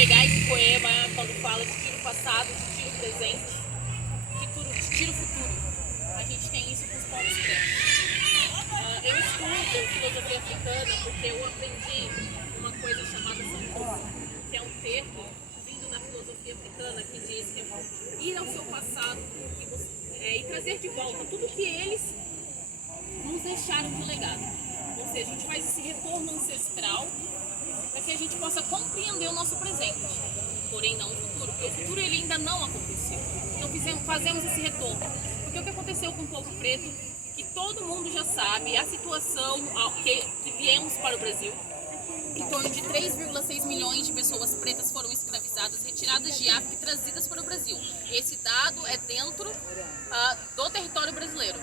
pegar esse poema quando fala de tiro passado, de tiro presente, de tiro futuro. A gente tem isso com os povos pretos. Eu estudo filosofia africana porque eu aprendi uma coisa chamada Sankofa, que é um termo vindo da filosofia africana que diz que é ir ao seu passado e trazer de volta tudo que eles nos deixaram de legado. Ou seja, a gente faz esse retorno ancestral para que a gente possa compreender o nosso presente, porém não o futuro, porque o futuro ele ainda não aconteceu. Então fazemos esse retorno. Porque o que aconteceu com o povo preto, que todo mundo já sabe, a situação que viemos para o Brasil, em torno de 3,6 milhões de pessoas pretas foram escravizadas, retiradas de África e trazidas para o Brasil. Esse dado é dentro do território brasileiro.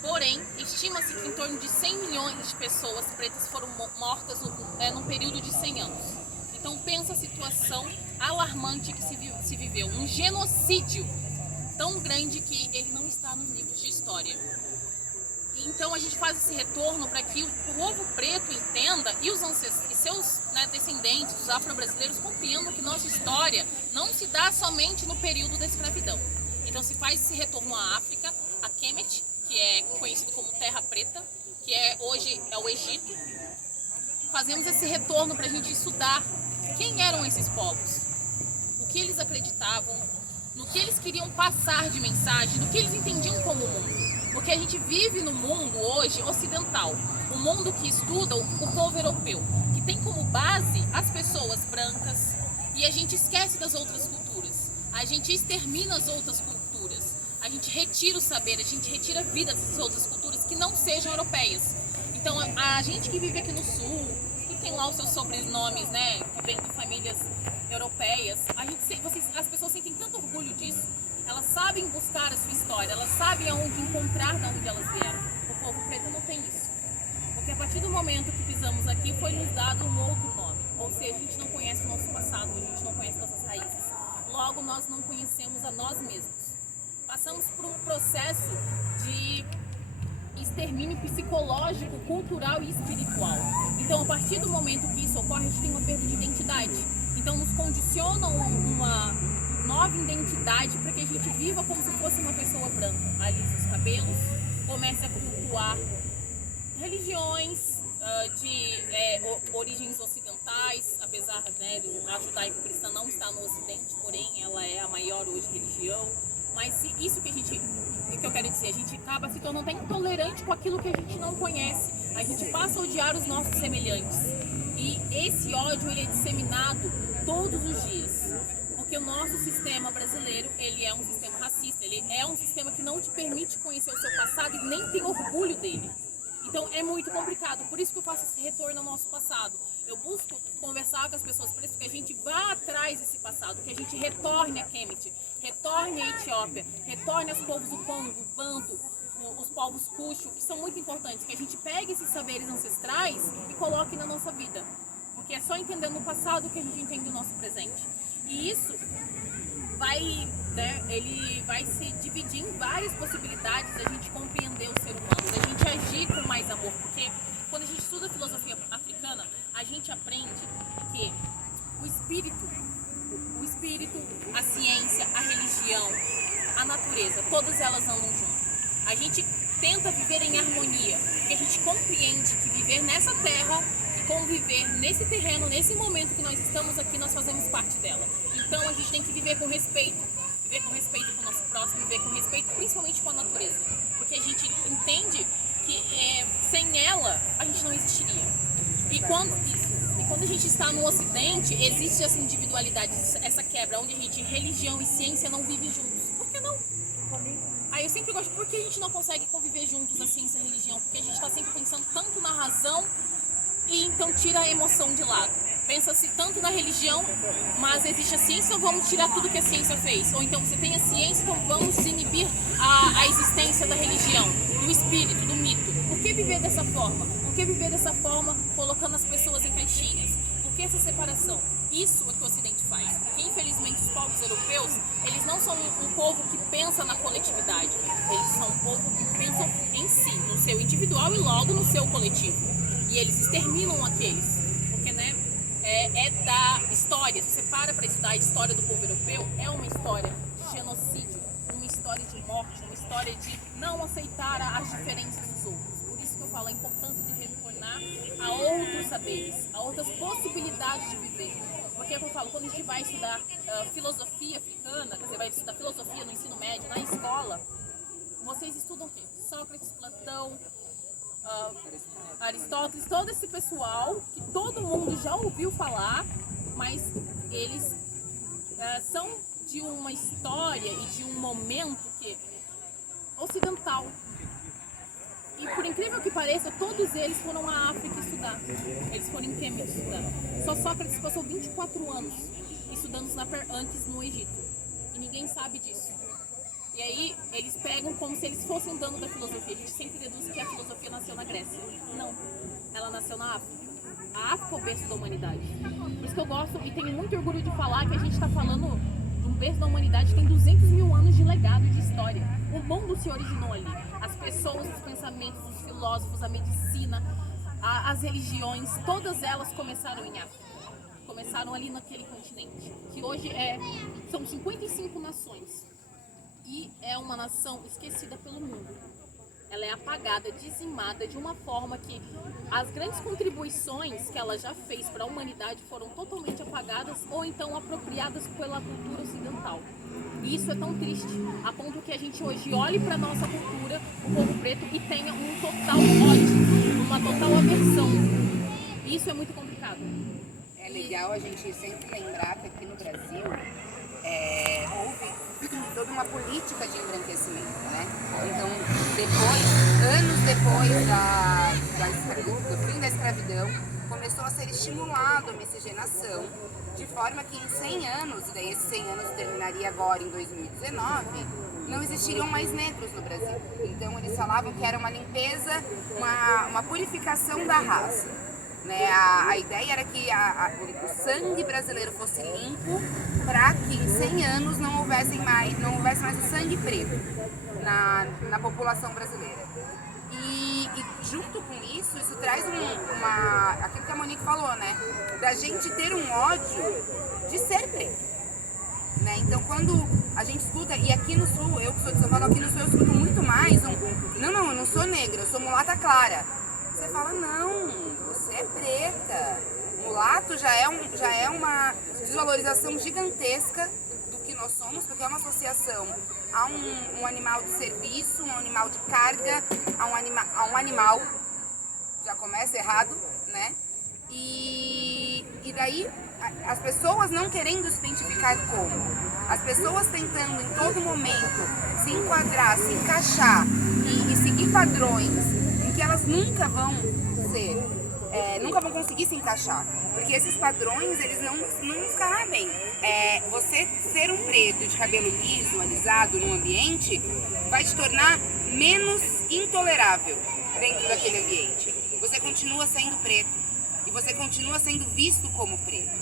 Porém, estima-se que em torno de 100 milhões de pessoas pretas foram mortas num período de 100 anos. Então pensa a situação alarmante que se viveu. Um genocídio tão grande que ele não está nos livros de história. Então a gente faz esse retorno para que o povo preto entenda e os ancestrais, seus descendentes, os afro-brasileiros, compreendam que nossa história não se dá somente no período da escravidão. Então se faz esse retorno à África, a Kemet, que é conhecido como Terra Preta, que hoje é o Egito. Fazemos esse retorno para a gente estudar quem eram esses povos, o que eles acreditavam, no que eles queriam passar de mensagem, do que eles entendiam como mundo. Porque a gente vive no mundo hoje ocidental, um mundo que estuda o povo europeu, que tem como base as pessoas brancas, e a gente esquece das outras culturas, a gente extermina as outras culturas, a gente retira o saber, a gente retira a vida dessas outras culturas que não sejam europeias. Então a gente que vive aqui no sul, que tem lá os seus sobrenomes, né, que vem de famílias europeias, as pessoas sentem tanto orgulho disso. Elas sabem buscar a sua história, elas sabem aonde encontrar de onde elas vieram. O povo preto não tem isso. Porque a partir do momento que pisamos aqui, foi nos dado um outro nome. Ou seja, a gente não conhece o nosso passado, a gente não conhece nossas raízes. Logo, nós não conhecemos a nós mesmos. Passamos por um processo de extermínio psicológico, cultural e espiritual. Então, a partir do momento que isso ocorre, a gente tem uma perda de identidade. Então, nos condicionam uma nova identidade para que a gente viva como se fosse uma pessoa branca. Alise os cabelos, comece a cultuar religiões de origens ocidentais, apesar a judaico-cristã não está no ocidente, porém ela é a maior hoje religião. Mas isso que eu quero dizer, a gente acaba se tornando intolerante com aquilo que a gente não conhece. A gente passa a odiar os nossos semelhantes. E esse ódio ele é disseminado todos os dias. Porque o nosso sistema brasileiro, ele é um sistema racista, ele é um sistema que não te permite conhecer o seu passado e nem tem orgulho dele. Então é muito complicado, por isso que eu faço esse retorno ao nosso passado. Eu busco conversar com as pessoas para que a gente vá atrás desse passado, que a gente retorne a Kemet, retorne a Etiópia, retorne aos povos do Congo, do Banto, os povos Cusho, que são muito importantes, que a gente pegue esses saberes ancestrais e coloque na nossa vida. Porque é só entendendo o passado que a gente entende o nosso presente. E isso ele vai se dividir em várias possibilidades da gente compreender o ser humano, da gente agir com mais amor. Porque quando a gente estuda filosofia africana, a gente aprende que o espírito, a ciência, a religião, a natureza, todas elas andam juntas. A gente tenta viver em harmonia, porque a gente compreende que viver nessa terra, conviver nesse terreno, nesse momento que nós estamos aqui, nós fazemos parte dela. Então a gente tem que viver com respeito com o nosso próximo, viver com respeito principalmente com a natureza, porque a gente entende que sem ela a gente não existiria. E quando a gente está no Ocidente, existe essa individualidade, essa quebra, onde religião e ciência não vivem juntos. Por que não? Aí eu sempre gosto, por que a gente não consegue conviver juntos, a ciência e a religião? Porque a gente está sempre pensando tanto na razão e então tira a emoção de lado. Pensa-se tanto na religião, mas existe a ciência, então vamos tirar tudo que a ciência fez. Ou então você tem a ciência, então vamos inibir a existência da religião, do espírito, do mito. Por que viver dessa forma? Por que viver dessa forma, colocando as pessoas em caixinhas? Por que essa separação? Isso é o que o Ocidente faz. Porque infelizmente os povos europeus, eles não são um povo que pensa na coletividade. Eles são um povo que pensam em si, no seu individual e logo no seu coletivo. E eles exterminam aqueles, porque é da história. Se você para estudar a história do povo europeu, é uma história de genocídio, uma história de morte, uma história de não aceitar as diferenças dos outros. Por isso que eu falo a importância de retornar a outros saberes, a outras possibilidades de viver. Porque é o que eu falo, quando a gente vai estudar filosofia africana, quer dizer, vai estudar filosofia no ensino médio, na escola, vocês estudam o quê? Sócrates, Platão, Aristóteles, todo esse pessoal que todo mundo já ouviu falar, mas eles são de uma história e de um momento que ocidental. E por incrível que pareça, todos eles foram à África estudar. Eles foram em Quênia estudar. Só Sócrates passou 24 anos estudando antes no Egito. E ninguém sabe disso. E aí eles pegam como se eles fossem dono da filosofia. A gente sempre deduz que a filosofia nasceu na Grécia. Não, ela nasceu na África. A África é o berço da humanidade. Por isso que eu gosto e tenho muito orgulho de falar que a gente está falando de um berço da humanidade que tem 200 mil anos de legado e de história. O mundo se originou ali. As pessoas, os pensamentos, os filósofos, a medicina, as religiões, todas elas começaram em África. Começaram ali naquele continente. Que hoje são 55 nações. E é uma nação esquecida pelo mundo. Ela é apagada, dizimada de uma forma que as grandes contribuições que ela já fez para a humanidade foram totalmente apagadas ou então apropriadas pela cultura ocidental. E isso é tão triste, a ponto que a gente hoje olhe para a nossa cultura, o povo preto, e tenha um total ódio, uma total aversão. E isso é muito complicado. É legal a gente sempre lembrar que aqui no Brasil houve toda uma política de embranquecimento, né? Então, anos depois do fim da escravidão, começou a ser estimulada a miscigenação, de forma que em 100 anos, e daí esses 100 anos terminaria agora em 2019, não existiriam mais negros no Brasil. Então, eles falavam que era uma limpeza, uma purificação da raça. Né? A ideia era que o sangue brasileiro fosse limpo para que em 100 anos não houvesse mais o sangue preto na população brasileira. E junto com isso traz aquilo que a Monique falou, né? Da gente ter um ódio de ser preto. Né? Então quando a gente escuta, e aqui no Sul, eu que sou de São Paulo, aqui no Sul eu escuto muito mais não, eu não sou negra, eu sou mulata clara. Você fala, não, você é preta. Mulato já é uma desvalorização gigantesca do que nós somos, porque é uma associação a um animal de serviço, um animal de carga, a um animal, já começa errado, né? E daí as pessoas não querendo se identificar como, as pessoas tentando em todo momento se enquadrar, se encaixar e seguir padrões que elas nunca vão conseguir se encaixar, porque esses padrões, eles não nos cabem. Você ser um preto de cabelo liso, alisado num ambiente, vai te tornar menos intolerável dentro daquele ambiente. Você continua sendo preto e você continua sendo visto como preto.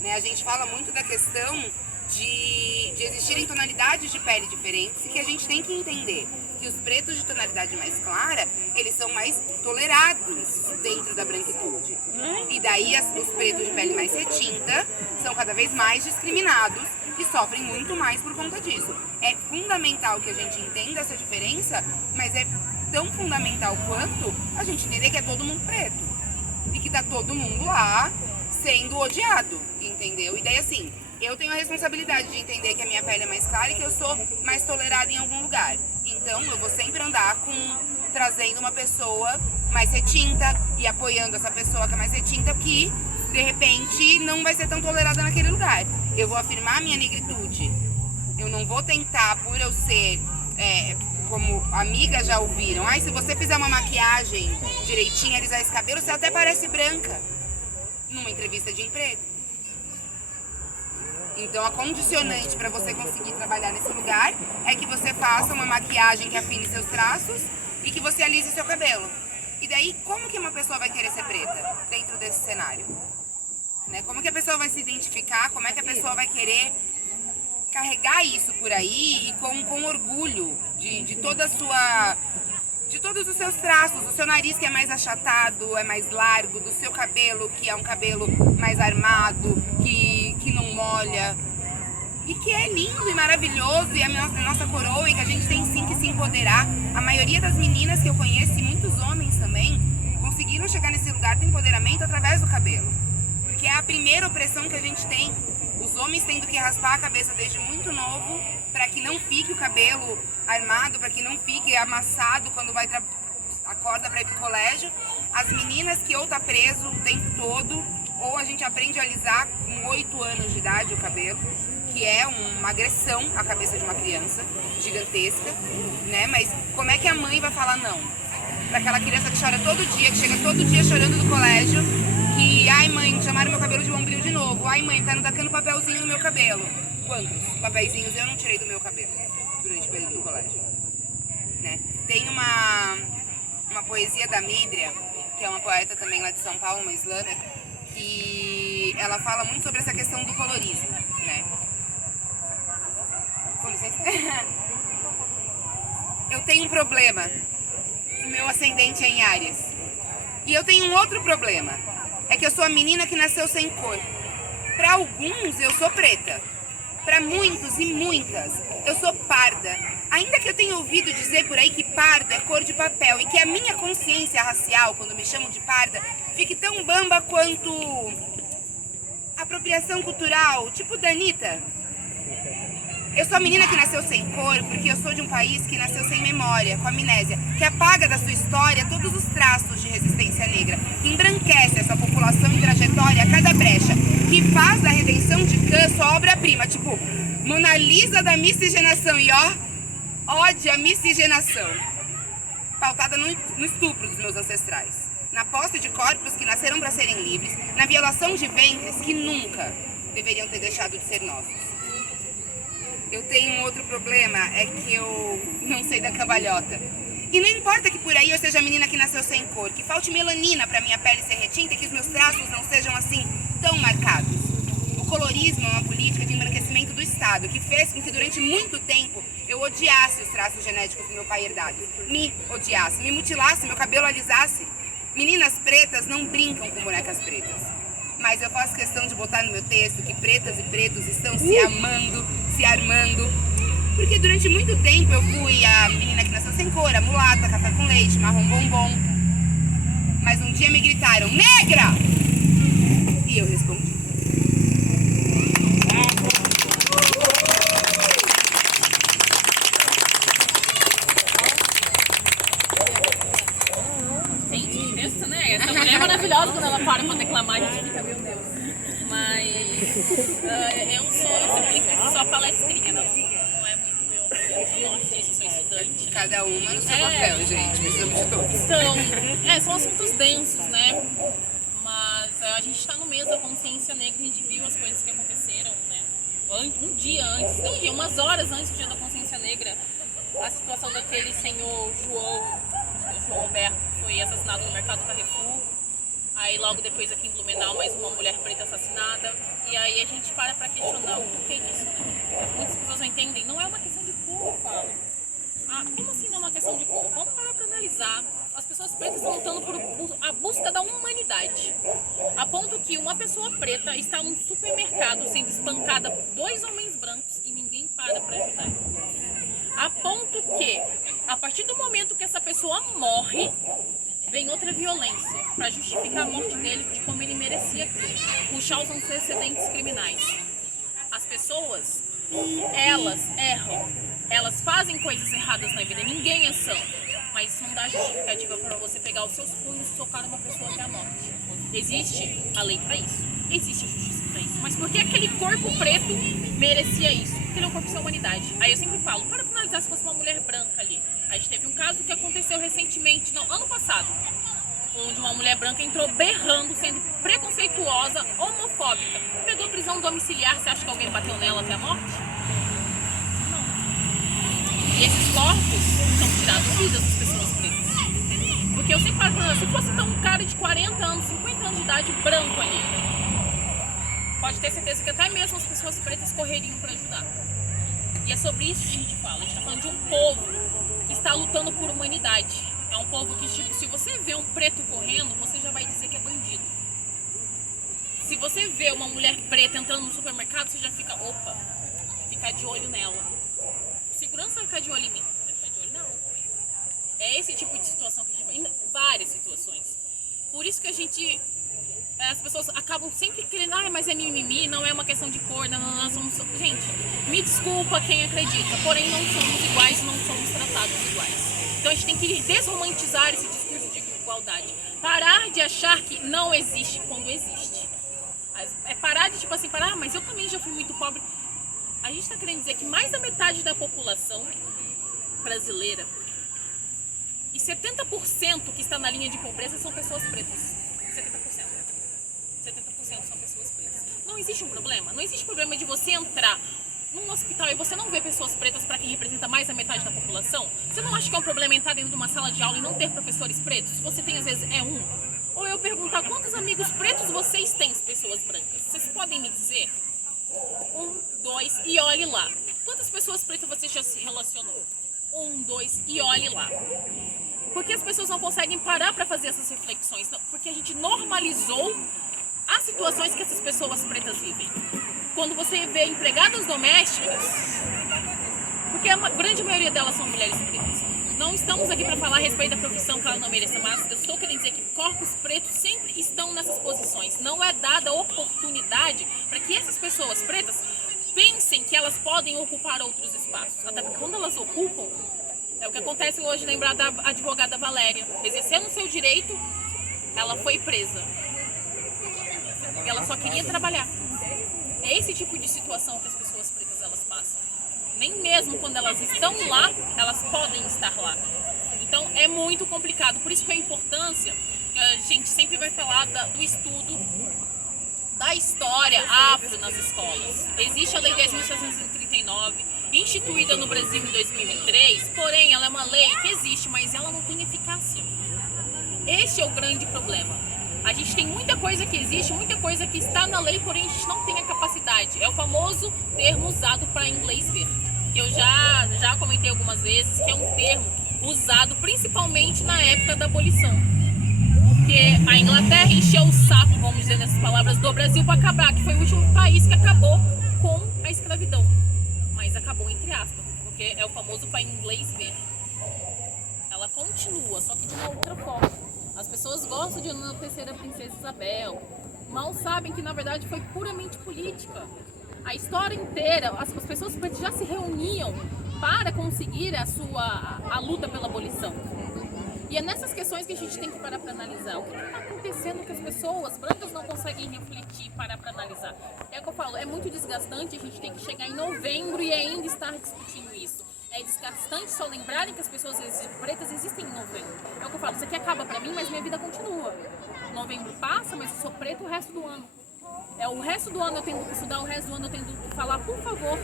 Né? A gente fala muito da questão de existirem tonalidades de pele diferentes e que a gente tem que entender que os pretos de tonalidade mais clara, eles são mais tolerados dentro da branquitude. E daí os pretos de pele mais retinta são cada vez mais discriminados e sofrem muito mais por conta disso. É fundamental que a gente entenda essa diferença, mas é tão fundamental quanto a gente entender que é todo mundo preto. E que tá todo mundo lá sendo odiado, entendeu? E daí assim, eu tenho a responsabilidade de entender que a minha pele é mais clara e que eu sou mais tolerada em algum lugar. Então eu vou sempre andar trazendo uma pessoa mais retinta e apoiando essa pessoa que é mais retinta, que de repente não vai ser tão tolerada naquele lugar. Eu vou afirmar a minha negritude. Eu não vou tentar, por eu ser, como amigas já ouviram, se você fizer uma maquiagem direitinho, alisar esse cabelo, você até parece branca numa entrevista de emprego. Então a condicionante para você conseguir trabalhar nesse lugar é que você faça uma maquiagem que afine seus traços e que você alise seu cabelo. E daí, como que uma pessoa vai querer ser preta dentro desse cenário? Né? Como que a pessoa vai se identificar? Como é que a pessoa vai querer carregar isso por aí e com orgulho de toda a sua... de todos os seus traços, do seu nariz que é mais achatado, é mais largo, do seu cabelo que é um cabelo mais armado, que que não molha, e que é lindo e maravilhoso, e a nossa coroa, e que a gente tem sim que se empoderar. A maioria das meninas que eu conheço, e muitos homens também, conseguiram chegar nesse lugar do empoderamento através do cabelo. Porque é a primeira opressão que a gente tem. Os homens tendo que raspar a cabeça desde muito novo, para que não fique o cabelo armado, para que não fique amassado quando vai acorda para ir pro colégio. As meninas que ou tá preso o tempo todo, ou a gente aprende a alisar com 8 anos de idade o cabelo, que é uma agressão à cabeça de uma criança, gigantesca, né? Mas como é que a mãe vai falar não? Para aquela criança que chora todo dia, que chega todo dia chorando do colégio, que, ai mãe, chamaram meu cabelo de bombril de novo, ai mãe, tá tacando papelzinho no meu cabelo. Quantos papeizinhos eu não tirei do meu cabelo durante o período do colégio? Né? Tem uma poesia da Mídria, que é uma poeta também lá de São Paulo, uma islâmica, que ela fala muito sobre essa questão do colorismo, né? Com licença. Eu tenho um problema, o meu ascendente é em Áries. E eu tenho um outro problema, é que eu sou a menina que nasceu sem cor. Para alguns eu sou preta, para muitos e muitas eu sou parda. Ainda que eu tenha ouvido dizer por aí que parda é cor de papel e que a minha consciência racial, quando me chamam de parda, fique tão bamba quanto apropriação cultural, tipo da Anitta. Eu sou a menina que nasceu sem cor porque eu sou de um país que nasceu sem memória, com amnésia, que apaga da sua história todos os traços de resistência negra, que embranquece essa população em trajetória a cada brecha, que faz da redenção de Khan sua obra-prima, tipo Mona Lisa da miscigenação, e ódio à miscigenação, pautada no estupro dos meus ancestrais, na posse de corpos que nasceram para serem livres, na violação de ventres que nunca deveriam ter deixado de ser nossos. Eu tenho um outro problema, é que eu não sei da cambalhota. E não importa que por aí eu seja a menina que nasceu sem cor, que falte melanina para minha pele ser retinta e que os meus traços não sejam assim tão marcados. O colorismo é uma política de embranquecimento do Estado, que fez com que durante muito tempo eu odiasse os traços genéticos do meu pai herdados. Me odiasse, me mutilasse, meu cabelo alisasse. Meninas pretas não brincam com bonecas pretas. Mas eu faço questão de botar no meu texto que pretas e pretos estão se amando, se armando. Porque durante muito tempo eu fui a menina que nasceu sem cor, a mulata, café com leite, marrom bombom. Mas um dia me gritaram, negra! E eu respondi. Gente, que texto, né? Essa mulher é maravilhosa quando ela para declamar, a gente fica, meu Deus. Mas eu sempre brinco que sou a palestrinha, não é muito meu norte disso, eu sou estudante. Né? Cada uma no seu papel, gente, precisamos de todos. Então, são assuntos densos, né? Mas a gente está no mês da consciência negra, a gente viu as coisas que aconteceram, né? Um dia antes, não um dia, umas horas antes do dia da consciência negra, a situação daquele senhor João Roberto, que foi assassinado no mercado Carrefour. Aí logo depois aqui em Blumenau, mais uma mulher preta assassinada. E aí a gente para questionar o porquê disso, né? Muitas pessoas não entendem, não é uma questão de cor, eu falo. Como assim não é uma questão de cor? Vamos parar para analisar. As pessoas pretas estão lutando por a busca da humanidade. A ponto que uma pessoa preta está num supermercado sendo espancada por 2 homens brancos e ninguém para ajudar. A ponto que, a partir do momento que essa pessoa morre, vem outra violência para justificar a morte dele de como ele merecia aquilo, puxar os antecedentes criminais. As pessoas, elas erram, elas fazem coisas erradas na vida, ninguém é são, mas isso não dá justificativa para você pegar os seus punhos e socar uma pessoa até a morte. Existe a lei para isso, existe a justiça para isso, mas por que aquele corpo preto merecia isso? Porque ele é um corpo sem humanidade. Aí eu sempre falo, para analisar se fosse uma mulher branca ali. A gente teve um caso que aconteceu recentemente, ano passado, onde uma mulher branca entrou berrando, sendo preconceituosa, homofóbica. Pegou prisão domiciliar, você acha que alguém bateu nela até a morte? Não. E esses corpos são tirados vidas das pessoas pretas. Porque eu sempre falo, se fosse então um cara de 40 anos, 50 anos de idade, branco ali, pode ter certeza que até mesmo as pessoas pretas correriam para ajudar. E é sobre isso que a gente fala. A gente está falando de um povo que está lutando por humanidade. É um povo que, tipo, se você vê um preto correndo, você já vai dizer que é bandido. Se você vê uma mulher preta entrando no supermercado, você já fica, opa, ficar de olho nela. O segurança vai ficar de olho em mim, vai ficar de olho nela também. É esse tipo de situação que a gente vai, várias situações. Por isso que a gente, as pessoas acabam sempre querendo, mas é mimimi, não é uma questão de cor, não somos... Gente, me desculpa quem acredita, porém não somos iguais, não somos tratados iguais. Então a gente tem que desromantizar esse discurso de igualdade. Parar de achar que não existe quando existe. É parar de tipo assim, mas eu também já fui muito pobre. A gente está querendo dizer que mais da metade da população brasileira e 70% que está na linha de pobreza são pessoas pretas. 70%. 70% são pessoas pretas. Não existe um problema. Não existe problema de você entrar num hospital e você não vê pessoas pretas para quem representa mais da metade da população. Você não acha que é um problema entrar dentro de uma sala de aula e não ter professores pretos? Se você tem, às vezes, é um. Ou eu perguntar quantos amigos pretos vocês têm, pessoas brancas? Vocês podem me dizer? 1, 2 e olhe lá. Quantas pessoas pretas você já se relacionou? 1, 2 e olhe lá. Porque as pessoas não conseguem parar para fazer essas reflexões. Porque a gente normalizou as situações que essas pessoas pretas vivem. Quando você vê empregadas domésticas, porque a grande maioria delas são mulheres pretas. Não estamos aqui para falar a respeito da profissão que ela não mereça, mas eu estou querendo dizer que corpos pretos sempre estão nessas posições. Não é dada oportunidade para que essas pessoas pretas pensem que elas podem ocupar outros espaços. Até porque quando elas ocupam, é o que acontece hoje, lembrar da advogada Valéria. Exercendo o seu direito, ela foi presa. E ela só queria trabalhar. É esse tipo de situação que as pessoas pretas elas passam. Nem mesmo quando elas estão lá, elas podem estar lá. Então é muito complicado. Por isso que a importância, que a gente sempre vai falar do estudo da história afro nas escolas. Existe a Lei 10.639, instituída no Brasil em 2003, porém ela é uma lei que existe, mas ela não tem eficácia. Esse é o grande problema. A gente tem muita coisa que existe, muita coisa que está na lei, porém a gente não tem a capacidade. É o famoso termo usado para inglês ver, que eu já comentei algumas vezes, que é um termo usado principalmente na época da abolição. Porque a Inglaterra encheu o saco, vamos dizer nessas palavras, do Brasil para acabar, que foi o último país que acabou com a escravidão. Mas acabou entre aspas, porque é o famoso para inglês ver. Ela continua, só que de uma outra forma. As pessoas gostam de enaltecer a princesa Isabel, mal sabem que na verdade foi puramente política. A história inteira, as pessoas pretas já se reuniam para conseguir a luta pela abolição. E é nessas questões que a gente tem que parar para analisar. O que está acontecendo que as pessoas brancas não conseguem refletir e parar para analisar? É o que eu falo, é muito desgastante a gente tem que chegar em novembro e ainda estar discutindo isso. É desgastante só lembrarem que as pessoas pretas existem em novembro. É o que eu falo, isso aqui acaba pra mim, mas minha vida continua. Novembro passa, mas eu sou preta o resto do ano. O resto do ano eu tenho que estudar, o resto do ano eu tenho que falar, por favor,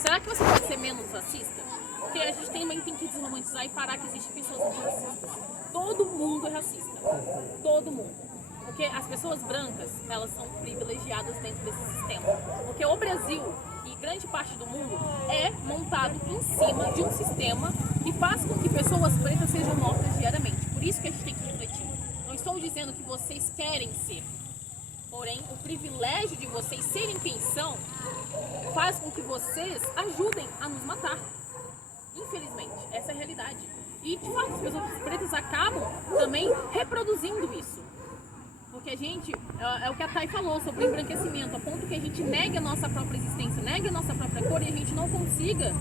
será que você pode ser menos racista? Porque a gente também tem que desromantizar e parar que existem pessoas antirracistas. Todo mundo é racista. Todo mundo. Porque as pessoas brancas, elas são privilegiadas dentro desse sistema. Porque o Brasil e grande parte do mundo é montado em cima de um sistema que faz com que pessoas pretas sejam mortas diariamente. Por isso que a gente tem que refletir. Não estou dizendo que vocês querem ser. Porém, o privilégio de vocês serem quem são faz com que vocês ajudem a nos matar. Infelizmente, essa é a realidade. E, de fato, as pessoas pretas acabam também reproduzindo isso. Porque a gente, é o que a Thay falou sobre o embranquecimento, a ponto que a gente negue a nossa própria existência, negue a nossa própria cor e a gente não consiga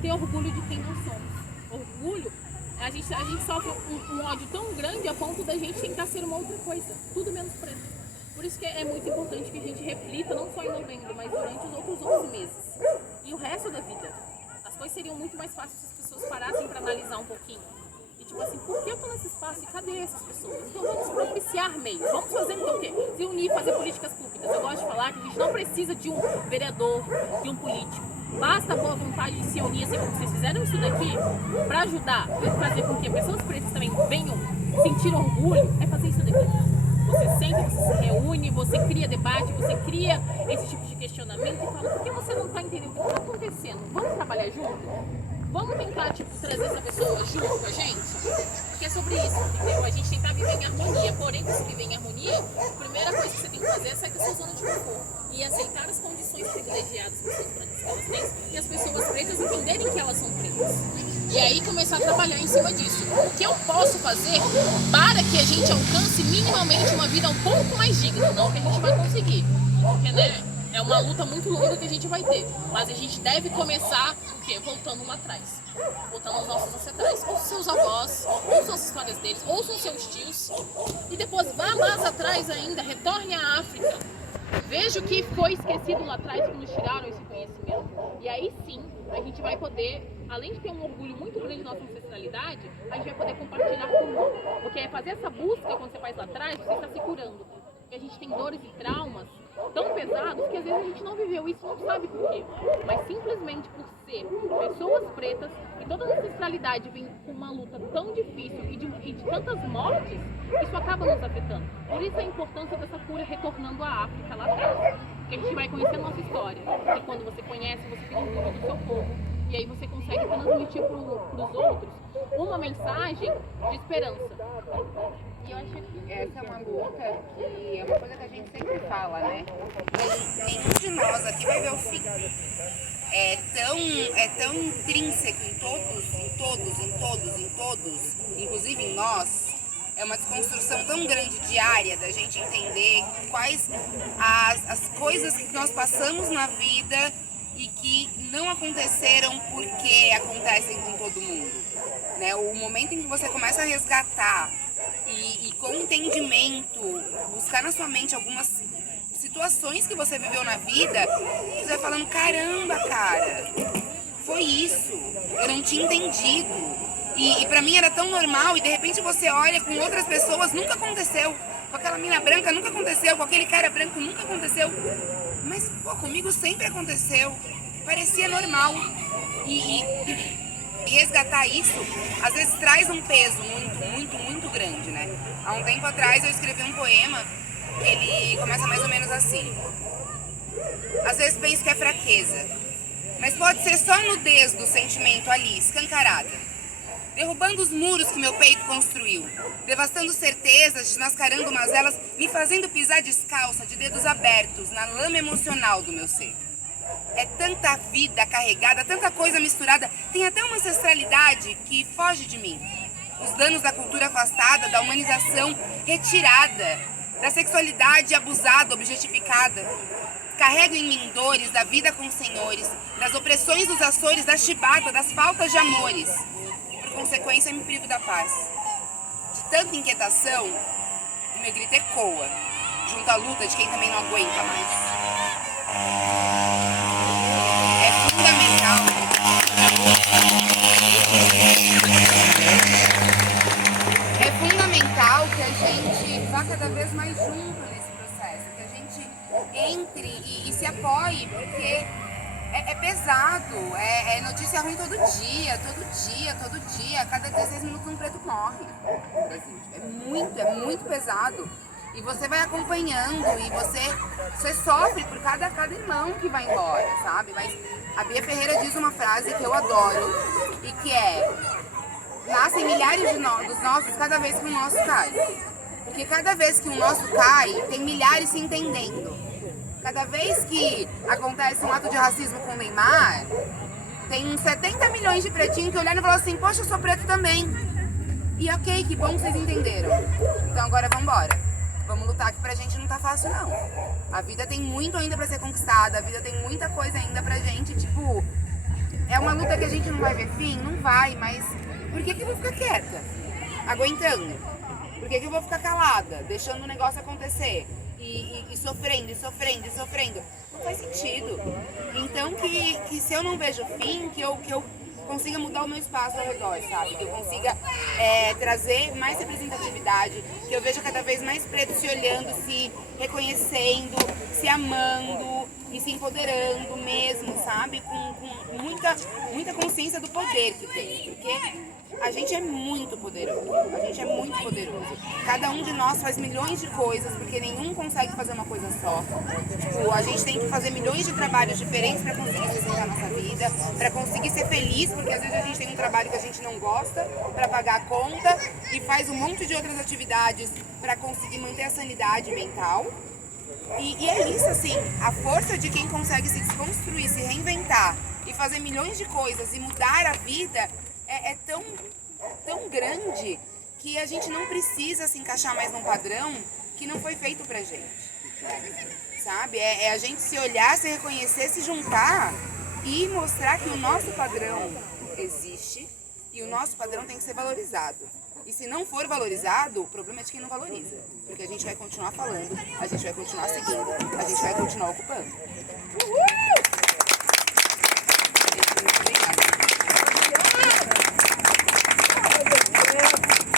ter orgulho de quem nós somos. Orgulho, a gente sofre um ódio tão grande a ponto da gente tentar ser uma outra coisa, tudo menos preto. Por isso que é muito importante que a gente reflita, não só em novembro, mas durante os outros 11 meses. E o resto da vida. As coisas seriam muito mais fáceis se as pessoas parassem para analisar um pouquinho. E tipo assim, por que eu tô nesse espaço e cadê essas pessoas? Então vamos propiciar meios. Vamos fazer então o quê? Se unir, fazer políticas públicas. Eu gosto de falar que a gente não precisa de um vereador, de um político. Basta a boa vontade de se unir, assim como vocês fizeram isso daqui, para ajudar e fazer com que pessoas pretas também venham sentir orgulho, é fazer isso daqui. Você senta, você se reúne, você cria debate, você cria esse tipo de questionamento e fala, por que você não está entendendo o que está acontecendo? Vamos trabalhar junto? Vamos tentar, trazer essa pessoa junto com a gente? Porque é sobre isso, entendeu? A gente tentar viver em harmonia. Porém, para se viver em harmonia, a primeira coisa que você tem que fazer é sair das suas zona de conforto e aceitar as condições privilegiadas que pessoas brancas elas têm e as pessoas pretas entenderem que elas são pretas. E aí começar a trabalhar em cima disso. O que eu posso fazer para que a gente alcance minimamente uma vida um pouco mais digna, não que a gente vai conseguir, porque, né, é uma luta muito longa que a gente vai ter, mas a gente deve começar o quê? Voltando lá atrás, voltando aos nossos ancestrais, ouçam seus avós, ouçam as histórias deles, ouçam seus tios e depois vá mais atrás ainda, retorne à África, veja o que foi esquecido lá atrás que nos tiraram esse conhecimento e aí sim a gente vai poder, além de ter um orgulho muito grande da nossa ancestralidade, a gente vai poder compartilhar com o mundo, porque é fazer essa busca quando você faz lá atrás, você está se curando, porque a gente tem dores e traumas tão pesados que às vezes a gente não viveu isso, não sabe por quê. Mas simplesmente por ser pessoas pretas e toda a ancestralidade vem com uma luta tão difícil e de tantas mortes, isso acaba nos afetando. Por isso a importância dessa cura retornando à África lá atrás. Porque a gente vai conhecer a nossa história. E quando você conhece, você tem orgulho do seu povo. E aí você consegue transmitir para os outros uma mensagem de esperança. E eu acho que essa é uma luta que é uma coisa que a gente sempre fala, né? Nenhum de nós aqui vai ver o fim. É tão intrínseco em todos, inclusive em nós. É uma desconstrução tão grande diária da gente entender quais as coisas que nós passamos na vida e que não aconteceram porque acontecem com todo mundo, né? O momento em que você começa a resgatar e com entendimento buscar na sua mente algumas situações que você viveu na vida, você vai falando, caramba, cara, foi isso, eu não tinha entendido. E pra mim era tão normal, e de repente você olha com outras pessoas, nunca aconteceu. Com aquela mina branca nunca aconteceu, com aquele cara branco nunca aconteceu. Mas, pô, comigo sempre aconteceu. Parecia normal. E resgatar isso, às vezes traz um peso muito grande, né? Há um tempo atrás eu escrevi um poema, ele começa mais ou menos assim. Às vezes penso que é fraqueza, mas pode ser só a nudez do sentimento ali, escancarada. Derrubando os muros que meu peito construiu, devastando certezas, desmascarando mazelas, me fazendo pisar descalça, de dedos abertos, na lama emocional do meu ser. É tanta vida carregada, tanta coisa misturada, tem até uma ancestralidade que foge de mim. Os danos da cultura afastada, da humanização retirada, da sexualidade abusada, objetificada. Carrego em mim dores da vida com senhores, das opressões dos Açores, da chibata, das faltas de amores. Consequência, me privo da paz. De tanta inquietação, o meu grito ecoa, junto à luta de quem também não aguenta mais. É fundamental. É fundamental que a gente vá cada vez mais junto nesse processo, que a gente entre e se apoie, porque é pesado, é notícia ruim todo dia, a cada 16 minutos um preto morre. É muito pesado. E você vai acompanhando e você sofre por cada irmão que vai embora, sabe? Mas a Bia Ferreira diz uma frase que eu adoro e que é: nascem milhares dos nossos cada vez que o nosso cai. Porque cada vez que o nosso cai, tem milhares se entendendo. Cada vez que acontece um ato de racismo com o Neymar, tem uns 70 milhões de pretinhos que olharam e falaram assim, poxa, eu sou preto também. E ok, que bom que vocês entenderam. Então agora vambora. Vamos lutar, que pra gente não tá fácil não. A vida tem muito ainda pra ser conquistada, a vida tem muita coisa ainda pra gente, tipo... É uma luta que a gente não vai ver fim? Não vai, mas por que eu vou ficar quieta? Aguentando? Por que eu vou ficar calada? Deixando o negócio acontecer? E sofrendo. Não faz sentido. Então que se eu não vejo fim, que eu consiga mudar o meu espaço ao redor, sabe? Que eu consiga trazer mais representatividade, que eu veja cada vez mais pretos se olhando, se reconhecendo, se amando e se empoderando mesmo, sabe? Com muita consciência do poder que tem. Porque a gente é muito poderoso, Cada um de nós faz milhões de coisas, porque nenhum consegue fazer uma coisa só. Tipo, a gente tem que fazer milhões de trabalhos diferentes para conseguir sustentar a nossa vida, para conseguir ser feliz, porque às vezes a gente tem um trabalho que a gente não gosta para pagar a conta e faz um monte de outras atividades para conseguir manter a sanidade mental. E é isso, assim, a força de quem consegue se desconstruir, se reinventar e fazer milhões de coisas e mudar a vida é tão grande que a gente não precisa se encaixar mais num padrão que não foi feito pra gente, sabe? É a gente se olhar, se reconhecer, se juntar e mostrar que o nosso padrão existe e o nosso padrão tem que ser valorizado. E se não for valorizado, o problema é de quem não valoriza. Porque a gente vai continuar falando, a gente vai continuar seguindo, a gente vai continuar ocupando. Uhul! Muito obrigada.